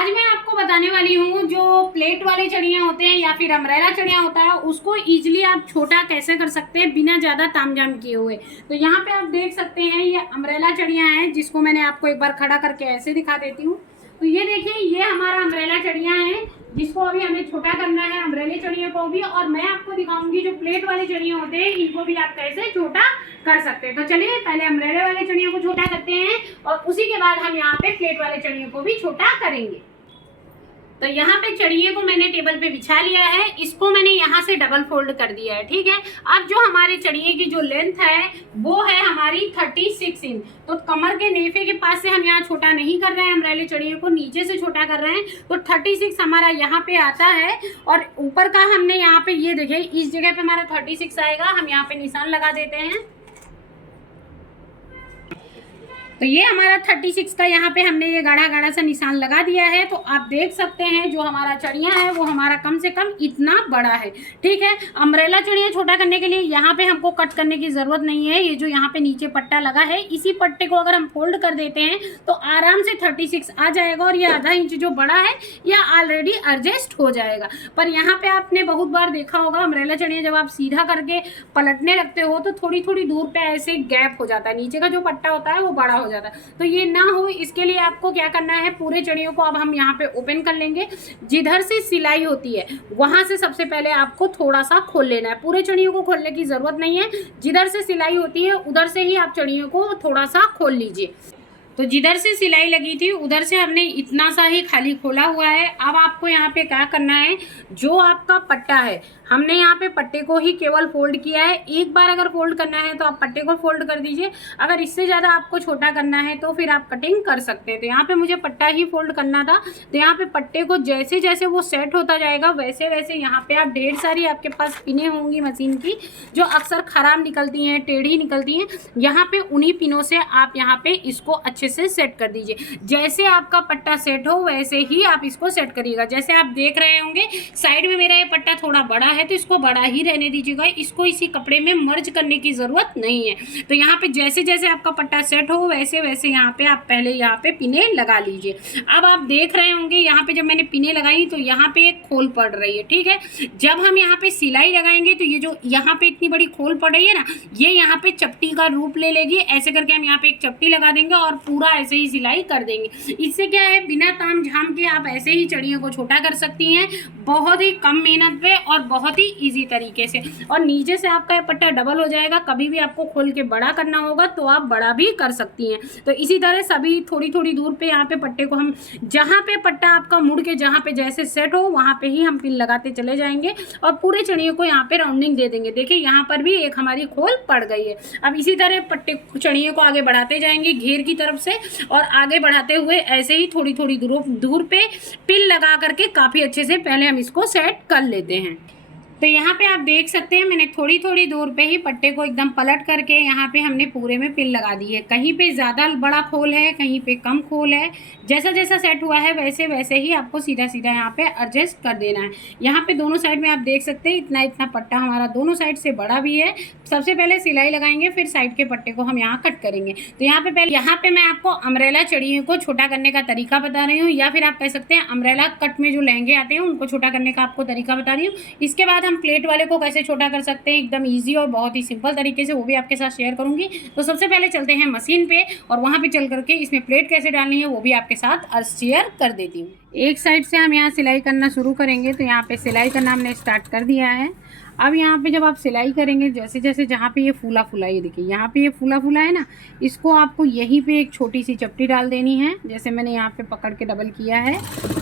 आज मैं आपको बताने वाली हूँ जो प्लेट वाले चढ़िया होते हैं या फिर अम्ब्रेला चढ़िया होता है उसको इजीली आप छोटा कैसे कर सकते हैं बिना ज़्यादा तामझाम किए हुए। तो यहाँ पे आप देख सकते हैं ये अम्ब्रेला चढ़िया है जिसको मैंने आपको एक बार खड़ा करके ऐसे दिखा देती हूँ। तो ये देखिए ये हमारा अम्ब्रेला चढ़िया है जिसको अभी हमें छोटा करना है अम्ब्रेले चढ़िया को भी, और मैं आपको दिखाऊंगी जो प्लेट वाले चढ़िया होते हैं इनको भी आप कैसे छोटा कर सकते हैं। तो चलिए पहले अम्ब्रेले वाले चढ़िया को छोटा करते हैं और उसी के बाद हम यहाँ पे प्लेट वाले चढ़िया को भी छोटा करेंगे। तो यहाँ पे चढ़िए को मैंने टेबल पे बिछा लिया है, इसको मैंने यहाँ से डबल फोल्ड कर दिया है। ठीक है, अब जो हमारे चढ़िए की जो लेंथ है वो है हमारी 36 इंच। तो कमर के नेफे के पास से हम यहाँ छोटा नहीं कर रहे हैं, अम्ब्रेले चढ़िए को नीचे से छोटा कर रहे हैं। तो 36 हमारा यहाँ पे आता है और ऊपर का हमने यहाँ पे ये देखिए इस जगह पे हमारा 36 आएगा। हम यहाँ पे निशान लगा देते हैं। तो ये हमारा 36 का यहाँ पे हमने ये गाढ़ा गाढ़ा सा निशान लगा दिया है। तो आप देख सकते हैं जो हमारा चढ़िया है वो हमारा कम से कम इतना बड़ा है। ठीक है, अम्ब्रेला चढ़िया छोटा करने के लिए यहाँ पे हमको कट करने की ज़रूरत नहीं है। ये जो यहाँ पे नीचे पट्टा लगा है इसी पट्टे को अगर हम फोल्ड कर देते हैं तो आराम से 36 आ जाएगा और ये आधा इंच जो बड़ा है यह ऑलरेडी एडजस्ट हो जाएगा। पर यहाँ पे आपने बहुत बार देखा होगा अम्ब्रेला चढ़िया जब आप सीधा करके पलटने लगते हो तो थोड़ी थोड़ी दूर पे ऐसे गैप हो जाता है, नीचे का जो पट्टा होता है वो बड़ा हो जाता है। तो ये ना हो इसके लिए आपको क्या करना है, पूरे चढ़ियों को अब हम यहाँ पे ओपन कर लेंगे। जिधर से सिलाई होती है वहां से सबसे पहले आपको थोड़ा सा खोल लेना है। पूरे चढ़ियों को खोलने की जरूरत नहीं है, जिधर से सिलाई होती है उधर से ही आप चढ़ियों को थोड़ा सा खोल लीजिए। तो जिधर से सिलाई लगी थी उधर से हमने इतना सा ही खाली खोला हुआ है। अब आपको यहाँ पे क्या करना है, जो आपका पट्टा है हमने यहाँ पे पट्टे को ही केवल फोल्ड किया है। एक बार अगर फोल्ड करना है तो आप पट्टे को फोल्ड कर दीजिए, अगर इससे ज़्यादा आपको छोटा करना है तो फिर आप कटिंग कर सकते हैं। तो यहाँ पे मुझे पट्टा ही फोल्ड करना था। तो यहाँ पे पट्टे को जैसे जैसे वो सेट होता जाएगा वैसे वैसे यहाँ पे आप ढेर सारी आपके पास पिनें होंगी मशीन की जो अक्सर ख़राब निकलती हैं, टेढ़ी निकलती हैं। यहाँ पे उन्हीं पिनों से आप यहाँ पे इसको अच्छे से सेट कर दीजिए। जैसे आपका पट्टा सेट हो वैसे ही आप इसको सेट करिएगा। जैसे आप देख रहे होंगे साइड में मेरा ये पट्टा थोड़ा बड़ा है तो इसको बड़ा ही रहने दीजिएगा, इसको इसी कपड़े में मर्ज करने की ज़रूरत नहीं है। तो यहाँ पे जैसे जैसे आपका पट्टा सेट हो वैसे वैसे यहाँ पे आप पहले यहाँ पे पिने लगा लीजिए। अब आप देख रहे होंगे यहाँ पे जब मैंने पिने लगाई तो यहाँ पे एक खोल पड़ रही है। ठीक है, जब हम यहाँ पे सिलाई लगाएंगे तो ये जो यहाँ पे इतनी बड़ी खोल पड़ रही है ना, ये यहाँ पे चपटी का रूप ले लेगी। ऐसे करके हम यहाँ पे एक चपटी लगा देंगे और पूरा ऐसे ही सिलाई कर देंगे। इससे क्या है, बिना ताम झाम के आप ऐसे ही चढ़ियों को छोटा कर सकती हैं, बहुत ही कम मेहनत पे और बहुत ही इजी तरीके से। और नीचे से आपका ये पट्टा डबल हो जाएगा, कभी भी आपको खोल के बड़ा करना होगा तो आप बड़ा भी कर सकती हैं। तो इसी तरह सभी थोड़ी थोड़ी दूर पे यहाँ पे पट्टे को हम जहाँ पे पट्टा आपका मुड़ के जहाँ पे जैसे सेट हो वहाँ पे ही हम पिन लगाते चले जाएंगे और पूरे चढ़ियों को यहाँ पे राउंडिंग दे देंगे। देखिए यहाँ पर भी एक हमारी खोल पड़ गई है। अब इसी तरह पट्टे चढ़ियों को आगे बढ़ाते जाएंगे घेर की तरफ से और आगे बढ़ाते हुए ऐसे ही थोड़ी थोड़ी दूर पे पिन लगा करके काफ़ी अच्छे से पहले हम इसको सेट कर लेते हैं। तो यहाँ पे आप देख सकते हैं मैंने थोड़ी थोड़ी दूर पे ही पट्टे को एकदम पलट करके यहाँ पे हमने पूरे में पिन लगा दी है। कहीं पे ज़्यादा बड़ा खोल है, कहीं पे कम खोल है, जैसा जैसा सेट हुआ है वैसे वैसे ही आपको सीधा सीधा यहाँ पे एडजस्ट कर देना है। यहाँ पे दोनों साइड में आप देख सकते हैं इतना इतना पट्टा हमारा दोनों साइड से बड़ा भी है। सबसे पहले सिलाई लगाएंगे फिर साइड के पट्टे को हम यहाँ कट करेंगे। तो यहाँ पे पहले यहाँ पे मैं आपको अम्ब्रेला चढ़ियों को छोटा करने का तरीका बता रही हूँ, या फिर आप कह सकते हैं अम्ब्रेला कट में जो लहंगे आते हैं उनको छोटा करने का आपको तरीका बता रही हूँ। इसके बाद हम प्लेट वाले को कैसे छोटा कर सकते हैं एकदम इजी और बहुत ही सिंपल तरीके से, वो भी आपके साथ शेयर करूंगी। तो सबसे पहले चलते हैं मशीन पे और वहां पे चल करके इसमें प्लेट कैसे डालनी है वो भी आपके साथ शेयर कर देती हूँ। एक साइड से हम यहाँ सिलाई करना शुरू करेंगे। तो यहाँ पे सिलाई करना हमने स्टार्ट कर दिया है। अब यहाँ पे जब आप सिलाई करेंगे जैसे जैसे जहाँ पे ये फूला फूला, ये देखिए यहाँ पे ये फूला फूला है ना, इसको आपको यहीं पे एक छोटी सी चपटी डाल देनी है, जैसे मैंने यहाँ पे पकड़ के डबल किया है,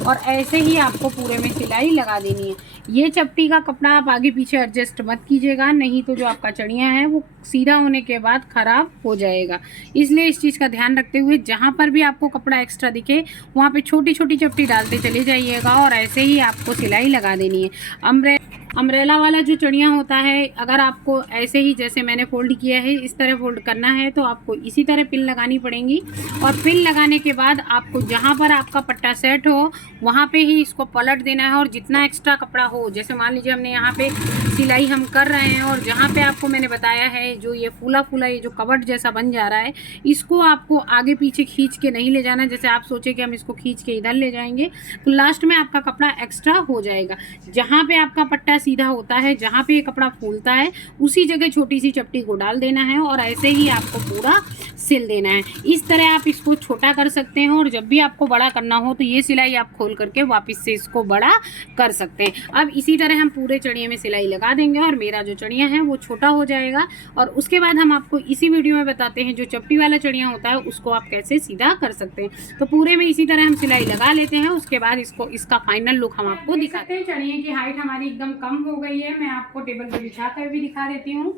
और ऐसे ही आपको पूरे में सिलाई लगा देनी है। ये चपटी का कपड़ा आप आगे पीछे एडजस्ट मत कीजिएगा, नहीं तो जो आपका चढ़िया है वो सीधा होने के बाद ख़राब हो जाएगा। इसलिए इस चीज़ का ध्यान रखते हुए जहाँ पर भी आपको कपड़ा एक्स्ट्रा दिखे वहाँ पर छोटी छोटी चपटी डालते चले जाइएगा और ऐसे ही आपको सिलाई लगा देनी है। अम्ब्रेला वाला जो चढ़िया होता है, अगर आपको ऐसे ही जैसे मैंने फोल्ड किया है इस तरह फोल्ड करना है तो आपको इसी तरह पिन लगानी पड़ेंगी। और पिन लगाने के बाद आपको जहाँ पर आपका पट्टा सेट हो वहाँ पे ही इसको पलट देना है। और जितना एक्स्ट्रा कपड़ा हो, जैसे मान लीजिए हमने यहाँ पे सिलाई हम कर रहे हैं और जहाँ पे आपको मैंने बताया है जो ये फूला फूला ये जो कवर्ड जैसा बन जा रहा है, इसको आपको आगे पीछे खींच के नहीं ले जाना। जैसे आप सोचे कि हम इसको खींच के इधर ले जाएंगे तो लास्ट में आपका कपड़ा एक्स्ट्रा हो जाएगा। जहाँ पे आपका पट्टा सीधा होता है, जहाँ पे ये कपड़ा फूलता है, उसी जगह छोटी सी चपटी को डाल देना है और ऐसे ही आपको पूरा सिल देना है। इस तरह आप इसको छोटा कर सकते हैं और जब भी आपको बड़ा करना हो तो ये सिलाई आप खोल करके वापस से इसको बड़ा कर सकते हैं। अब इसी तरह हम पूरे चढ़िए में सिलाई लगा देंगे और मेरा जो चढ़िया है वो छोटा हो जाएगा। और उसके बाद हम आपको इसी वीडियो में बताते हैं जो चपटी वाला चढ़िया होता है उसको आप कैसे सीधा कर सकते हैं। तो पूरे में इसी तरह हम सिलाई लगा लेते हैं, उसके बाद इसको इसका फाइनल लुक हम आपको दिखाते हैं। चढ़िए की हाइट हमारी एकदम कम हो गई है, मैं आपको टेबल पर बिछा कर भी दिखा देती हूँ।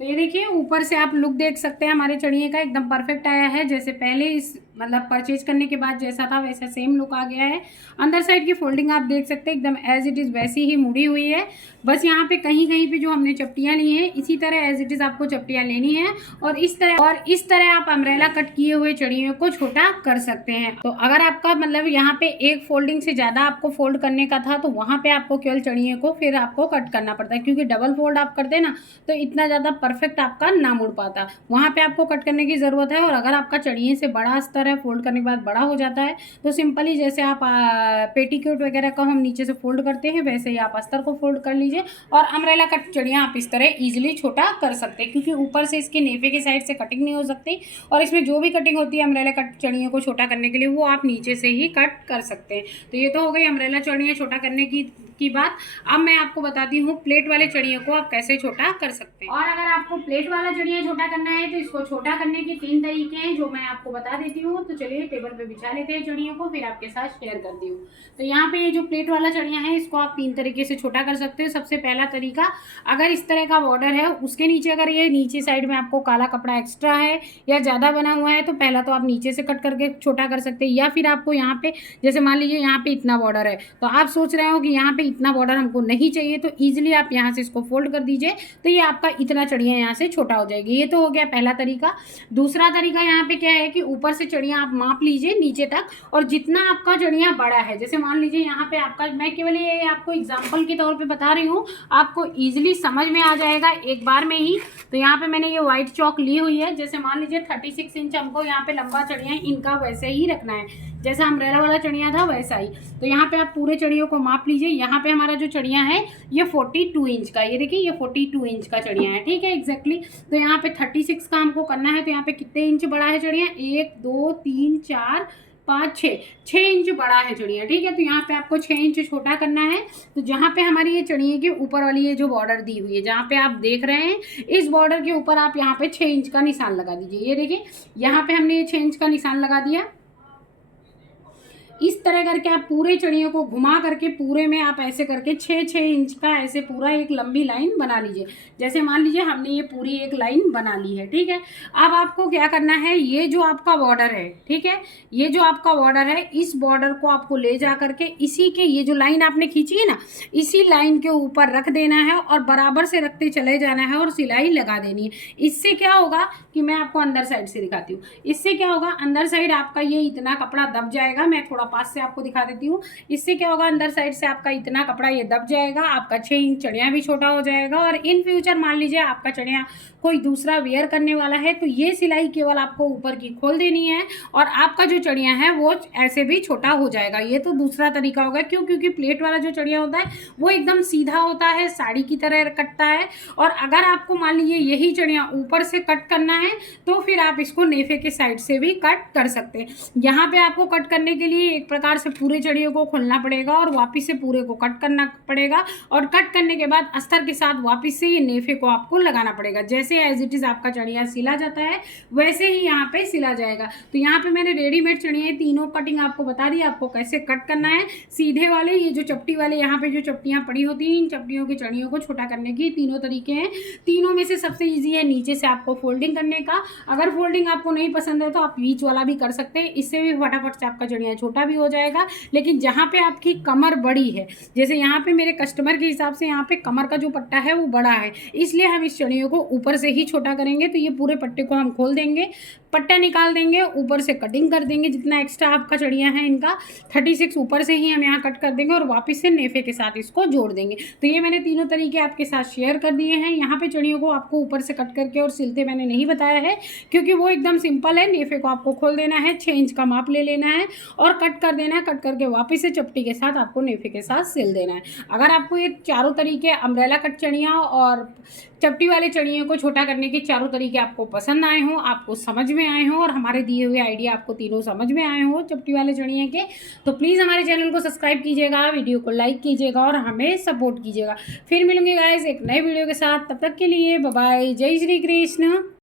तो ये देखिए ऊपर से आप लुक देख सकते हैं हमारे चढ़िए का एकदम परफेक्ट आया है। जैसे पहले इस मतलब परचेज करने के बाद जैसा था वैसा सेम लुक आ गया है। अंदर साइड की फोल्डिंग आप देख सकते हैं एकदम एज इट इज़ वैसी ही मुड़ी हुई है। बस यहाँ पे कहीं कहीं पे जो हमने चपटियाँ ली हैं इसी तरह एज इट इज़ आपको चपटियाँ लेनी है और इस तरह आप अम्ब्रेला कट किए हुए चढ़ियों को छोटा कर सकते हैं। तो अगर आपका मतलब यहाँ पे एक फोल्डिंग से ज़्यादा आपको फोल्ड करने का था तो वहाँ पे आपको केवल चढ़िए को फिर आपको कट करना पड़ता है, क्योंकि डबल फोल्ड आप करते ना तो इतना ज़्यादा परफेक्ट आपका ना मुड़ पाता, वहाँ पे आपको कट करने की ज़रूरत है। और अगर आपका चढ़िए से बड़ा अस्तर है, फोल्ड करने के बाद बड़ा हो जाता है, तो सिंपली जैसे आप पेटीकोट वगैरह का हम नीचे से फोल्ड करते हैं वैसे ही आप अस्तर को फोल्ड कर लीजिए और अम्ब्रेला कट चढ़िया आप इस तरह ईजिली छोटा कर सकते हैं, क्योंकि ऊपर से इसके नेफे की साइड से कटिंग नहीं हो सकती और इसमें जो भी कटिंग होती है अम्ब्रेला कट चढ़ियों को छोटा करने के लिए वो आप नीचे से ही कट कर सकते हैं। तो ये तो हो गई अम्ब्रेला चढ़िया छोटा करने की बात। अब मैं आपको बताती हूँ प्लेट वाले चढ़ियों को आप कैसे छोटा कर सकते हैं। और अगर आपको प्लेट वाला चढ़िया छोटा करना है तो इसको छोटा करने के 3 तरीके हैं जो मैं आपको बता देती हूँ। तो चलिए टेबल पे बिछा लेते हैं चढ़ियों को, फिर आपके साथ शेयर करती हूँ। तो यहाँ पे ये जो प्लेट वाला चढ़िया है इसको आप 3 तरीके से छोटा कर सकते हैं। सबसे पहला तरीका, अगर इस तरह का बॉर्डर है उसके नीचे अगर ये नीचे साइड में आपको काला कपड़ा एक्स्ट्रा है या ज़्यादा बना हुआ है तो पहला तो आप नीचे से कट करके छोटा कर सकते हैं। या फिर आपको यहाँ पे जैसे मान लीजिए यहाँ पे इतना बॉर्डर है तो आप सोच रहे हो कि यहाँ पे इतना बॉर्डर हमको नहीं चाहिए तो ईजिली आप यहाँ से इसको फोल्ड कर दीजिए तो ये आपका इतना चढ़िया यहाँ से छोटा हो जाएगी। ये तो हो गया पहला तरीका। दूसरा तरीका यहाँ पे क्या है कि ऊपर से चढ़िया आप माप लीजिए नीचे तक और जितना आपका चढ़िया बड़ा है, जैसे मान लीजिए यहाँ पे आपका, मैं केवल ये आपको एग्जाम्पल के तौर पे बता रही हूँ, आपको ईजिली समझ में आ जाएगा एक बार में ही। तो यहाँ पे मैंने ये व्हाइट चौक ली हुई है, जैसे मान लीजिए 36 इंच हमको यहाँ पे लंबा चढ़िया इनका वैसे ही रखना है जैसा अम्ब्रेला वाला चढ़िया था वैसा ही। तो यहाँ पे आप पूरे चढ़ियों को माप लीजिए। यहाँ पे हमारा जो चढ़िया है ये 42 इंच का, ये देखिए ये 42 इंच का चढ़िया है, ठीक है एग्जैक्टली। तो यहाँ पे 36 का हमको करना है तो यहाँ पे कितने इंच बड़ा है चढ़िया, 1 2 3 4 5 6 इंच बड़ा है चढ़िया, ठीक है। तो यहाँ पे आपको 6 इंच छोटा करना है। तो जहाँ पे हमारी ये चढ़िए के ऊपर वाली ये जो बॉर्डर दी हुई है जहाँ पे आप देख रहे हैं इस बॉर्डर के ऊपर आप यहाँ पे 6 इंच का निशान लगा दीजिए। ये देखिए यहाँ पे हमने ये 6 इंच का निशान लगा दिया। इस तरह करके आप पूरे चढ़ियों को घुमा करके पूरे में आप ऐसे करके 6-6 इंच का ऐसे पूरा एक लंबी लाइन बना लीजिए। जैसे मान लीजिए हमने ये पूरी एक लाइन बना ली है, ठीक है। अब आपको क्या करना है, ये जो आपका बॉर्डर है, ठीक है, ये जो आपका बॉर्डर है इस बॉर्डर को आपको ले जा करके इसी के ये जो लाइन आपने खींची है ना इसी लाइन के ऊपर रख देना है और बराबर से रखते चले जाना है और सिलाई लगा देनी है। इससे क्या होगा कि मैं आपको अंदर साइड से दिखाती हूँ। इससे क्या होगा, अंदर साइड आपका ये इतना कपड़ा दब जाएगा। मैं थोड़ा पास से आपको दिखा देती हूँ। इससे क्या होगा, अंदर साइड से आपका इतना कपड़ा ये दब जाएगा, आपका 6 इंच चढ़िया भी छोटा हो जाएगा। और इन फ्यूचर मान लीजिए आपका चढ़िया कोई दूसरा वेयर करने वाला है तो ये सिलाई केवल आपको ऊपर की खोल देनी है और आपका जो चढ़िया है वो ऐसे भी छोटा हो जाएगा। ये तो दूसरा तरीका होगा, क्यों, क्योंकि प्लेट वाला जो चढ़िया होता है वो एकदम सीधा होता है, साड़ी की तरह कटता है। और अगर आपको मान लीजिए यही चढ़िया ऊपर से कट करना है तो फिर आप इसको नेफे के साइड से भी कट कर सकते हैं। यहाँ पे आपको कट करने के लिए एक प्रकार से पूरे चढ़ियों को खोलना पड़ेगा और वापस से पूरे को कट करना पड़ेगा और कट करने के बाद अस्तर के साथ वापस से ये नेफे को आपको लगाना पड़ेगा। जैसे एज इट इज आपका चढ़िया सिला जाता है वैसे ही यहाँ पे सिला जाएगा। तो यहाँ पे मैंने रेडीमेड चढ़िया तीनों कटिंग आपको बता दी, आपको कैसे कट करना है। सीधे वाले, ये जो चपटी वाले यहाँ पे जो चपटियाँ पड़ी होती हैं इन चपटियों की चढ़ियों को छोटा करने की तीनों तरीके हैं। तीनों में से सबसे ईजी है नीचे से आपको फोल्डिंग करने का। अगर फोल्डिंग आपको नहीं पसंद है तो आप बीच वाला भी कर सकते हैं, इससे भी फटाफट से आपका चढ़िया छोटा भी हो जाएगा। लेकिन जहाँ पे आपकी कमर बड़ी है, जैसे यहाँ पे मेरे कस्टमर के हिसाब से यहाँ पे कमर का जो पट्टा है वो बड़ा है, इसलिए हम इस चढ़ियों को ऊपर से ही छोटा करेंगे। तो ये पूरे पट्टे को हम खोल देंगे, पट्टा निकाल देंगे, ऊपर से कटिंग कर देंगे। जितना एक्स्ट्रा आपका चढ़िया है इनका 36 ऊपर से ही हम यहाँ कट कर देंगे और वापस से नेफे के साथ इसको जोड़ देंगे। तो ये मैंने तीनों तरीके आपके साथ शेयर कर दिए हैं। यहाँ पे चढ़ियों को आपको ऊपर से कट करके और सिलते मैंने नहीं बताया है, क्योंकि वो एकदम सिंपल है। नेफे को आपको खोल देना है, 6 इंच का माप ले लेना है और कट कर देना है। कट करके वापस से चपटी के साथ आपको नेफे के साथ सिल देना है। अगर आपको ये चारों तरीके अम्ब्रेला कट चढ़िया और चपटी वाले चढ़ियों को छोटा करने के चारों तरीके आपको पसंद आए हों, आपको समझ में आए हों और हमारे दिए हुए आइडिया आपको तीनों समझ में आए हों चपटी वाले चढ़िए के, तो प्लीज़ हमारे चैनल को सब्सक्राइब कीजिएगा, वीडियो को लाइक कीजिएगा और हमें सपोर्ट कीजिएगा। फिर मिलूंगी गाइस एक नए वीडियो के साथ, तब तक के लिए बाय बाय, जय श्री कृष्ण।